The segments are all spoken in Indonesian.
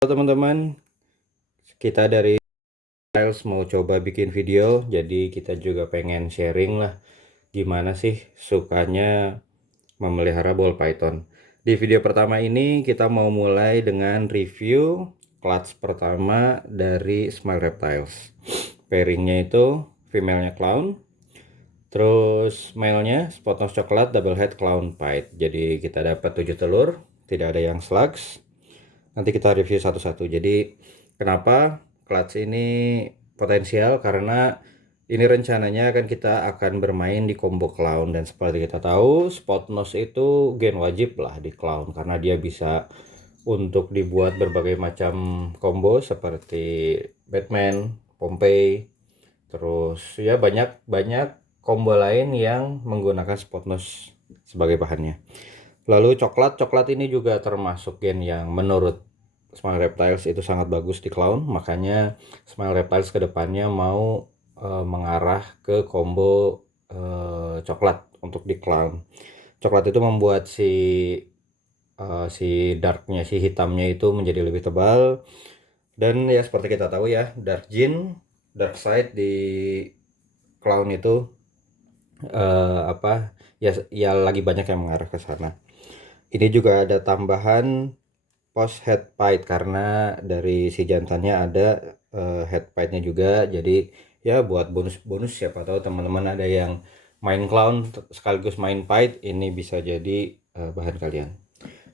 Halo teman-teman, kita dari Tiles mau coba bikin video, jadi kita juga pengen sharing lah gimana sih sukanya memelihara ball python. Di video pertama ini kita mau mulai dengan review clutch pertama dari Smile Reptiles. Pairingnya itu female-nya clown, terus male-nya spot nose coklat double head clown pied. Jadi kita dapat 7 telur, tidak ada yang slugs. Nanti kita review satu-satu. Jadi kenapa clutch ini potensial? Karena ini rencananya kita akan bermain di combo clown, dan seperti kita tahu spot nose itu gen wajib lah di clown karena dia bisa untuk dibuat berbagai macam combo seperti Batman, Pompey, terus ya banyak combo lain yang menggunakan spot nose sebagai bahannya. Lalu coklat ini juga termasuk gen yang menurut Smile Reptiles itu sangat bagus di clown, makanya Smile Reptiles kedepannya mau mengarah ke combo coklat untuk di clown. Coklat itu membuat si darknya, si hitamnya itu menjadi lebih tebal, dan ya seperti kita tahu ya, dark side di clown itu ya lagi banyak yang mengarah ke sana. Ini juga ada tambahan post head pied karena dari si jantannya ada head piednya juga, jadi ya buat bonus siapa tahu teman-teman ada yang main clown sekaligus main pied, ini bisa jadi bahan kalian.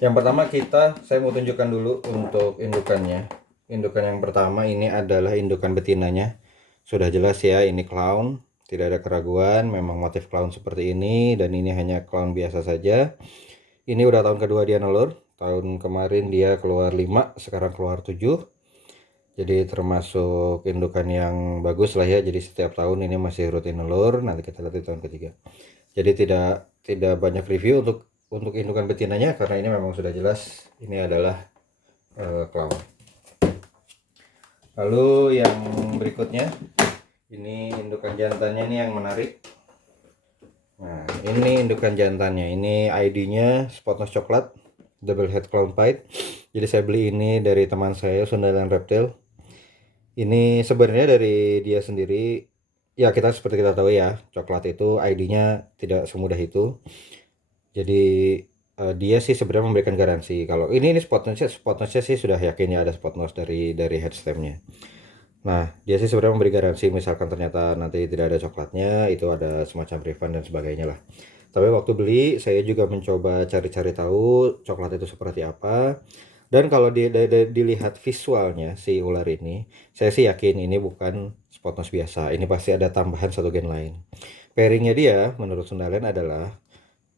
Yang pertama saya mau tunjukkan dulu untuk indukannya. Indukan yang pertama ini adalah indukan betinanya. Sudah jelas ya, ini clown, tidak ada keraguan, memang motif clown seperti ini, dan ini hanya clown biasa saja. Ini udah tahun kedua dia nelur. Tahun kemarin dia keluar 5, sekarang keluar 7. Jadi termasuk indukan yang bagus lah ya. Jadi setiap tahun ini masih rutin nelur. Nanti kita lihat di tahun ketiga. Jadi tidak banyak review untuk indukan betinanya karena ini memang sudah jelas ini adalah clown. Lalu yang berikutnya, ini indukan jantannya nih yang menarik. Nah, ini indukan jantannya. Ini ID-nya spot nose coklat double head clown pied. Jadi saya beli ini dari teman saya, Sundaland Reptile. Ini sebenarnya dari dia sendiri. Ya, seperti kita tahu ya, coklat itu ID-nya tidak semudah itu. Jadi dia sih sebenarnya memberikan garansi. Kalau ini spot nose sih sudah yakin ya ada spot nose dari head stemnya. Nah, dia sih sebenarnya memberi garansi misalkan ternyata nanti tidak ada coklatnya, itu ada semacam refund dan sebagainya lah. Tapi waktu beli saya juga mencoba cari-cari tahu coklat itu seperti apa. Dan kalau dilihat visualnya si ular ini, saya sih yakin ini bukan spot nose biasa. Ini pasti ada tambahan satu gen lain. Pairingnya dia menurut Sundalen adalah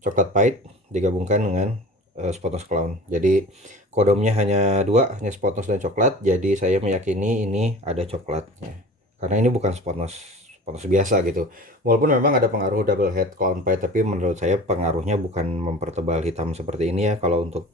coklat pied digabungkan dengan spot nose clown. Jadi kodomnya hanya dua, hanya spot nose dan coklat. Jadi saya meyakini ini ada coklatnya. Karena ini bukan spot nose biasa gitu. Walaupun memang ada pengaruh double head clown pied, tapi menurut saya pengaruhnya bukan mempertebal hitam seperti ini ya. Kalau untuk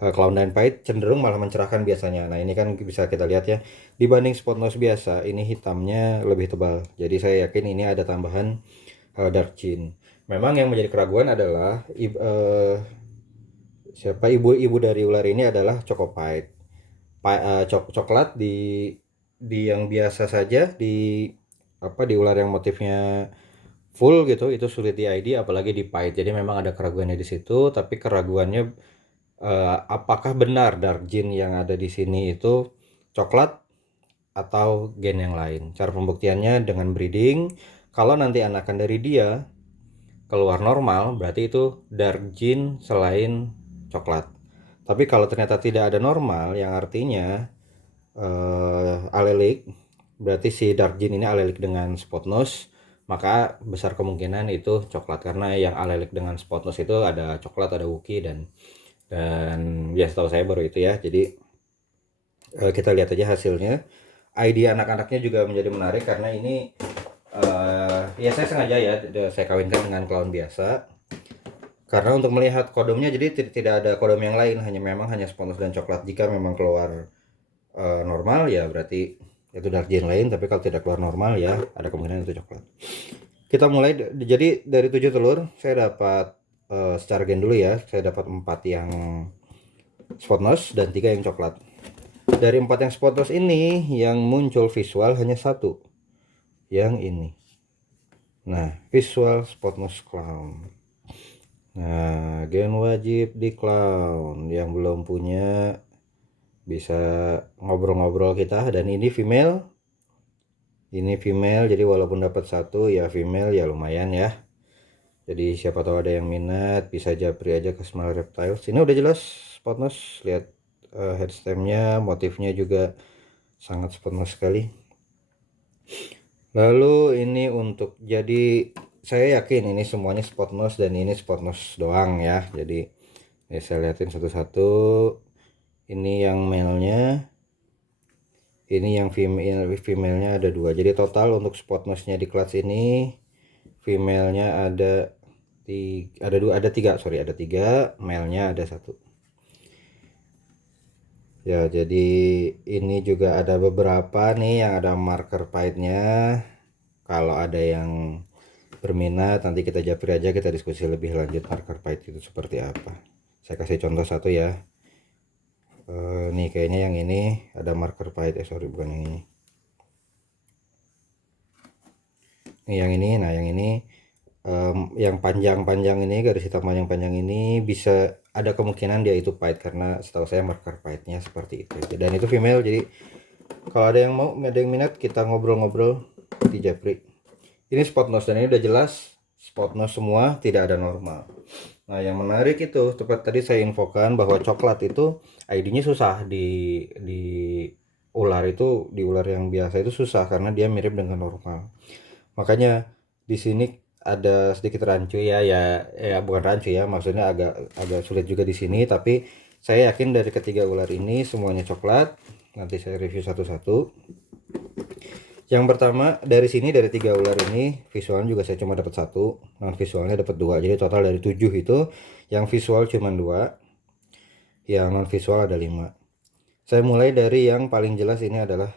clown dan pied cenderung malah mencerahkan biasanya. Nah, ini kan bisa kita lihat ya. Dibanding spot nose biasa, ini hitamnya lebih tebal. Jadi saya yakin ini ada tambahan dark gene. Memang yang menjadi keraguan adalah siapa ibu dari ular ini adalah Chocopite. Coklat di yang biasa saja, di ular yang motifnya full gitu itu sulit di ID, apalagi di Pied. Jadi memang ada keraguannya di situ, tapi keraguannya apakah benar dark gene yang ada di sini itu coklat atau gen yang lain. Cara pembuktiannya dengan breeding. Kalau nanti anakan dari dia keluar normal, berarti itu dark gene selain coklat. Tapi kalau ternyata tidak ada normal, yang artinya alelik, berarti si dark gene ini alelik dengan spot nose, maka besar kemungkinan itu coklat, karena yang alelik dengan spot nose itu ada coklat, ada wuki, dan ya setahu saya baru itu ya. Jadi kita lihat aja hasilnya. ID anak-anaknya juga menjadi menarik karena ini ya saya sengaja ya saya kawinkan dengan clown biasa karena untuk melihat kodomnya. Jadi tidak ada kodom yang lain, hanya spot nose dan coklat. Jika memang keluar normal ya berarti itu dark gene lain, tapi kalau tidak keluar normal ya ada kemungkinan itu coklat. Kita mulai. Jadi dari 7 telur saya dapat secara gen dulu ya, saya dapat 4 yang spot nose dan 3 yang coklat. Dari 4 yang spot nose ini yang muncul visual hanya satu, yang ini. Nah, visual spot nose clown. Nah, gen wajib di clown. Yang belum punya bisa ngobrol-ngobrol kita. Dan ini female, jadi walaupun dapat satu ya female ya lumayan ya. Jadi siapa tahu ada yang minat, bisa japri aja ke Smile Reptiles. Ini udah jelas spot nose, lihat headstemnya, motifnya juga sangat spot nose sekali. Lalu ini untuk, jadi saya yakin ini semuanya spot nose dan ini spot nose doang ya. Jadi ya saya liatin satu-satu. Ini yang male-nya, ini yang female-nya ada dua. Jadi total untuk spot nose-nya di clutch ini female-nya ada tiga, male-nya ada satu. Ya, jadi ini juga ada beberapa nih yang ada marker pahitnya. Kalau ada yang berminat nanti kita japri aja, kita diskusi lebih lanjut marker pahit itu seperti apa. Saya kasih contoh satu ya. Nih kayaknya yang ini ada marker pahit, sorry bukan yang ini. Nih yang ini, nah yang ini yang panjang-panjang ini, garis hitam panjang-panjang ini bisa ada kemungkinan dia itu pahit karena setahu saya marker pahitnya seperti itu. Dan itu female, jadi kalau ada yang mau, ada yang minat, kita ngobrol-ngobrol di japri. Ini spot nose dan ini udah jelas spot nose semua, tidak ada normal. Nah, yang menarik itu tepat tadi saya infokan bahwa coklat itu ID-nya susah di ular itu, di ular yang biasa itu susah karena dia mirip dengan normal. Makanya di sini ada sedikit rancu ya, bukan rancu ya, maksudnya agak sulit juga di sini, tapi saya yakin dari ketiga ular ini semuanya coklat. Nanti saya review satu-satu. Yang pertama dari sini, dari 3 ular ini visualnya juga saya cuma dapat satu, non visualnya dapat 2. Jadi total dari 7 itu yang visual cuma 2, yang non visual ada 5. Saya mulai dari yang paling jelas, ini adalah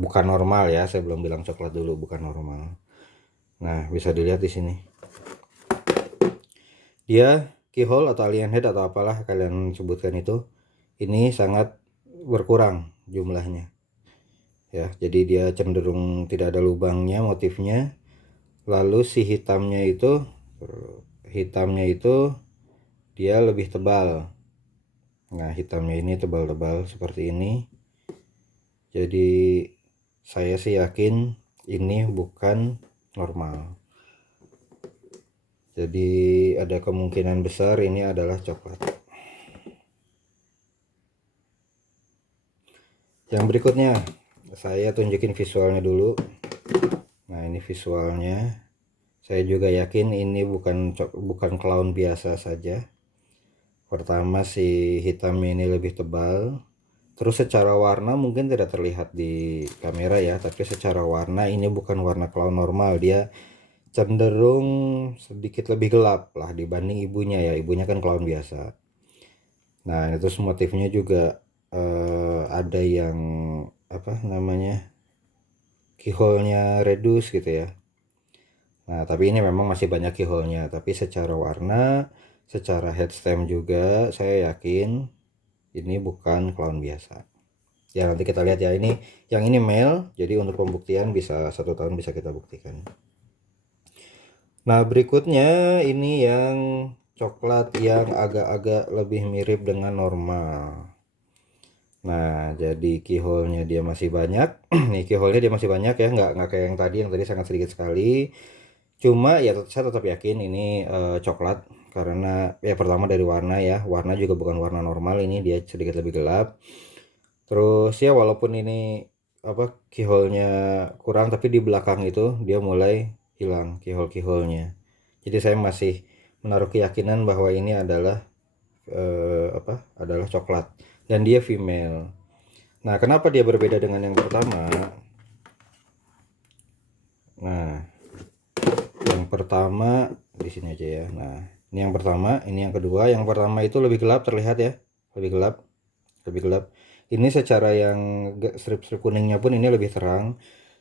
bukan normal ya, saya belum bilang coklat dulu, bukan normal. Nah, bisa dilihat di sini. Dia keyhole atau alien head atau apalah kalian sebutkan itu, ini sangat berkurang jumlahnya. Ya, jadi dia cenderung tidak ada lubangnya motifnya. Lalu si hitamnya itu dia lebih tebal. Nah, hitamnya ini tebal-tebal seperti ini. Jadi saya sih yakin ini bukan normal. Jadi ada kemungkinan besar ini adalah coklat. Yang berikutnya saya tunjukin visualnya dulu. Nah, ini visualnya. Saya juga yakin ini bukan clown biasa saja. Pertama, si hitamnya ini lebih tebal. Terus secara warna mungkin tidak terlihat di kamera ya, tapi secara warna ini bukan warna clown normal. Dia cenderung sedikit lebih gelap lah dibanding ibunya ya. Ibunya kan clown biasa. Nah, terus motifnya juga ada yang apa namanya, keyhole-nya reduce gitu ya. Nah, tapi ini memang masih banyak keyhole-nya, tapi secara warna, secara headstem juga saya yakin ini bukan clown biasa. Ya, nanti kita lihat ya, ini yang ini male, jadi untuk pembuktian bisa 1 tahun bisa kita buktikan. Nah, berikutnya ini yang coklat yang agak-agak lebih mirip dengan normal. Nah, jadi keyhole-nya dia masih banyak. Nih keyhole-nya dia masih banyak ya, nggak kayak yang tadi sangat sedikit sekali. Cuma ya saya tetap yakin ini coklat karena ya pertama dari warna ya, warna juga bukan warna normal, ini dia sedikit lebih gelap. Terus ya walaupun ini apa, keyhole-nya kurang, tapi di belakang itu dia mulai hilang keyhole-nya. Jadi saya masih menaruh keyakinan bahwa ini adalah adalah coklat dan dia female. Nah, kenapa dia berbeda dengan yang pertama? Nah, yang pertama di sini aja ya. Nah, ini yang pertama, ini yang kedua. Yang pertama itu lebih gelap terlihat ya, lebih gelap. Ini secara yang strip-strip kuningnya pun ini lebih terang.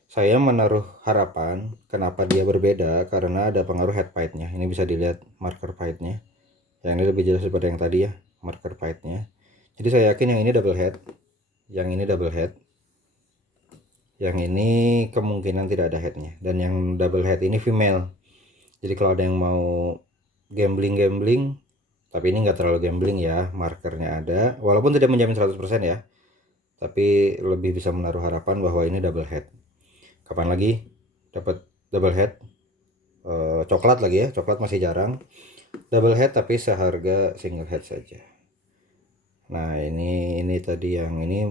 Saya menaruh harapan kenapa dia berbeda karena ada pengaruh head pahitnya. Ini bisa dilihat marker pahitnya. Yang ini lebih jelas daripada yang tadi ya, marker pahitnya. Jadi saya yakin yang ini double head. yang ini double head, yang ini kemungkinan tidak ada headnya, dan yang double head ini female. Jadi kalau ada yang mau gambling, tapi ini nggak terlalu gambling ya, markernya ada, walaupun tidak menjamin 100% ya, tapi lebih bisa menaruh harapan bahwa ini double head. Kapan lagi dapat double head? Coklat lagi ya, coklat masih jarang. Double head tapi seharga single head saja. Nah ini tadi yang ini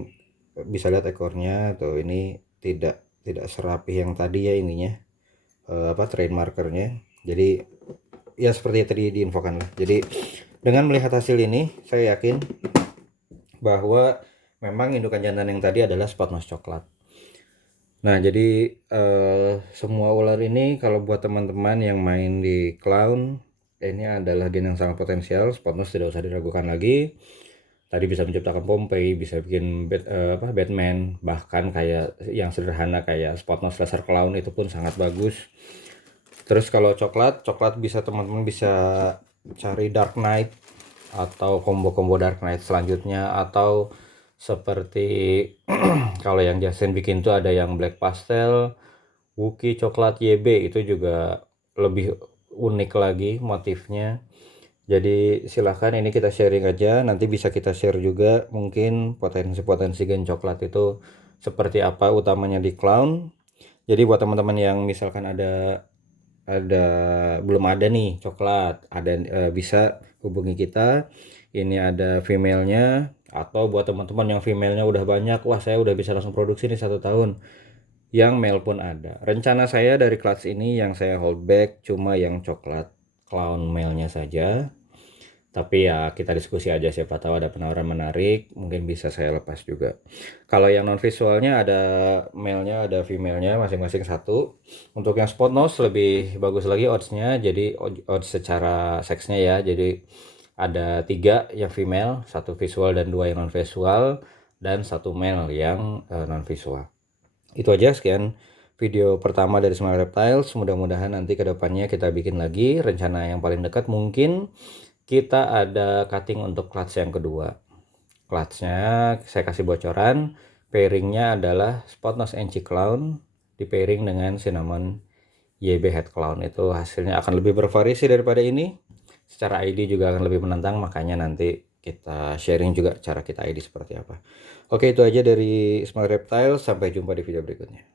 bisa lihat ekornya tuh, ini tidak serapi yang tadi ya ininya, train markernya. Jadi ya seperti tadi diinfokan lah. Jadi dengan melihat hasil ini saya yakin bahwa memang indukan jantan yang tadi adalah spot nose coklat. Nah jadi semua ular ini kalau buat teman-teman yang main di clown, ini adalah gen yang sangat potensial. Spot nose tidak usah diragukan lagi. Tadi bisa menciptakan Pompeii, bisa bikin Batman, bahkan kayak yang sederhana kayak spot nose laser clown itu pun sangat bagus. Terus kalau coklat bisa teman-teman bisa cari Dark Knight atau combo-combo Dark Knight selanjutnya, atau seperti kalau yang Jason bikin tuh ada yang Black Pastel, Wookie coklat YB, itu juga lebih unik lagi motifnya. Jadi silahkan ini kita sharing aja, nanti bisa kita share juga mungkin potensi-potensi gen coklat itu seperti apa utamanya di clown. Jadi buat teman-teman yang misalkan ada belum ada nih coklat, bisa hubungi kita. Ini ada female-nya, atau buat teman-teman yang female-nya udah banyak, wah saya udah bisa langsung produksi nih 1 tahun. Yang male pun ada. Rencana saya dari clutch ini yang saya hold back cuma yang coklat clown male-nya saja. Tapi ya kita diskusi aja, siapa tahu ada penawaran menarik, mungkin bisa saya lepas juga. Kalau yang non visualnya ada male-nya ada female-nya masing-masing 1. Untuk yang spot nose lebih bagus lagi odds-nya, jadi odds secara seksnya ya. Jadi ada 3 yang female, 1 visual dan 2 yang non visual, dan 1 male yang non visual. Itu aja, sekian video pertama dari Smile Reptiles. Mudah-mudahan nanti kedepannya kita bikin lagi. Rencana yang paling dekat mungkin kita ada cutting untuk clutch yang kedua. Clutchnya saya kasih bocoran, pairingnya adalah spot nose NC clown di pairing dengan cinnamon YB head clown. Itu hasilnya akan lebih bervariasi daripada ini. Secara ID juga akan lebih menantang, makanya nanti kita sharing juga cara kita ID seperti apa. Oke, itu aja dari Smile Reptiles, sampai jumpa di video berikutnya.